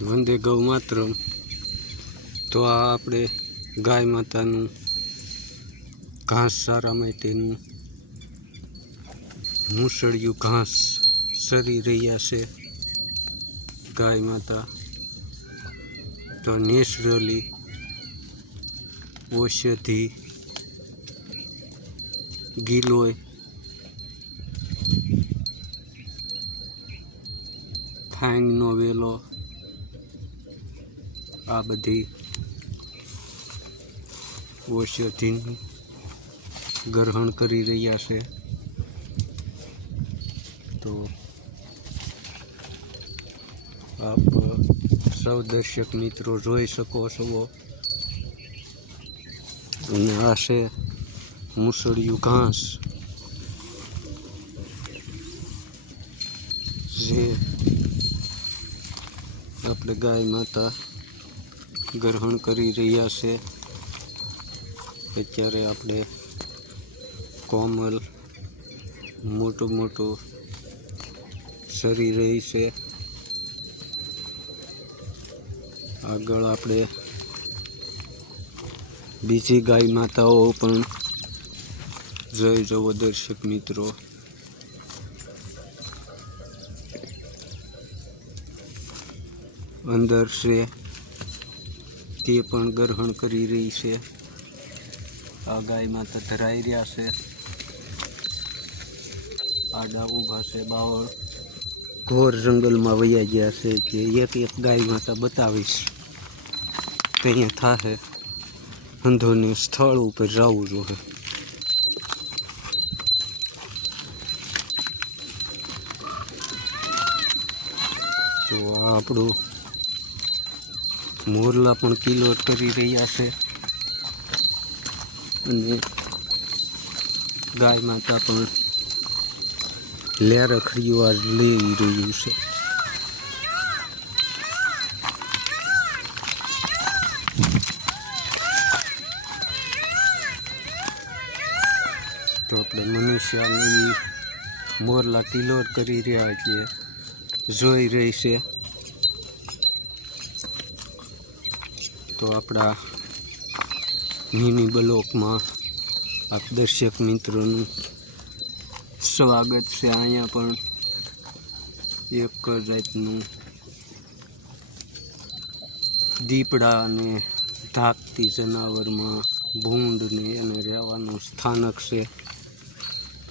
વંદે ગૌ માતરમ તો આ આપણે ગાય માતાનું ઘાસ સારા માટેનું મૂસળિયું ઘાસ સરી રહ્યા છે ગાય માતા. તો નેચરલી ઔષધિ ગીલોય થાંગનો વેલો આ બધી ઔષધિ ગ્રહણ કરી રહ્યા છે. તો આપ સૌ દર્શક મિત્રો જોઈ શકો છો. અને આ છે મુસળિયું ઘાસ. જે આપણે ગાય માતા ગ્રહણ કરી રહ્યા છે. અત્યારે આપણે કોમલ મોટું મોટું સરી રહી છે. આગળ આપણે બીજી ગાય માતાઓ પણ જોઈ જવો દર્શક મિત્રો. અંદર છે. તે પણ ગ્રહણ કરી રહી છે. આ ગાય માતા ધરાઈ રહ્યા છે. આડા ઊભા છે બાવળ. ઘોર જંગલમાં વયા ગયા છે કે એક એક ગાય માતા બતાવીશ. અહીંયા થાશે અંધોને સ્થળ ઉપર જવું જોઈએ તો આપણું મોરલા પણ કિલોટ કરી રહ્યા છે. અને ગાય માતા પણ લેર અખડીઓ લઈ રહ્યું છે. તો આપણે મનુષ્યની મોરલા કિલોટ કરી રહ્યા છીએ. જોઈ રહી છે. તો આપણા મિની બ્લોકમાં આપ દર્શક મિત્રોનું સ્વાગત છે. અહીંયા પણ એક જાતનું દીપડા અને ધાકતી જનાવરમાં ભૂંડને એને રહેવાનું સ્થાનક છે.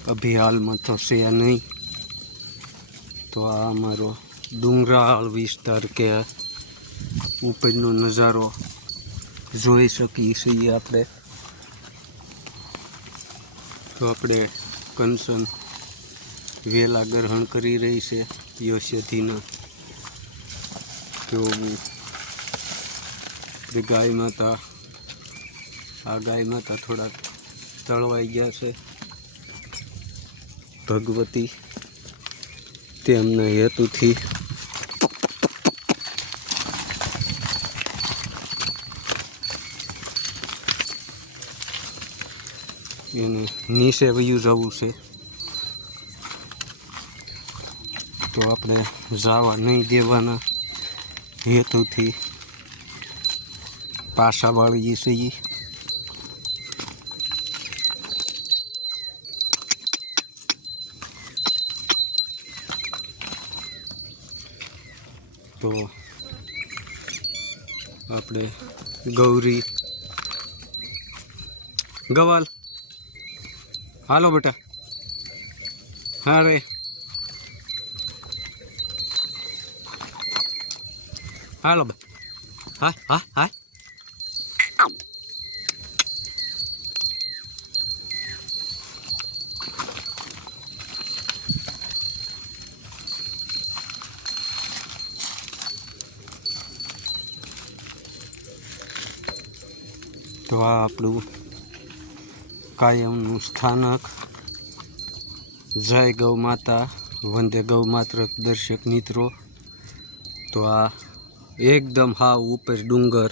અભિહાલમાં થશે યા નહીં. તો આ અમારો ડુંગરાળ વિસ્તાર કે ઉપરનો નજારો જોઈ શકીએ છીએ આપણે. તો આપણે કંચન વેલા ગ્રહણ કરી રહી છે યશધીના. તો ગાય માતા, આ ગાય માતા થોડાક તળવાઈ ગયા છે. ભગવતી તેમના હેતુથી એને નીચે વયું જવું છે. તો આપણે જવા નહીં દેવાના હેતુથી પાછા વાળીએ છીએ. તો આપણે ગૌરી ગવાલ હાલો બેટા. હા રે. હાલો બે. હા હા હા. તો આ આપણું કાયમનું સ્થાનક. જય ગૌ માતા, વંદે ગૌ માત્ર દર્શક મિત્રો. તો આ એકદમ હાવ ઉપર ડુંગર.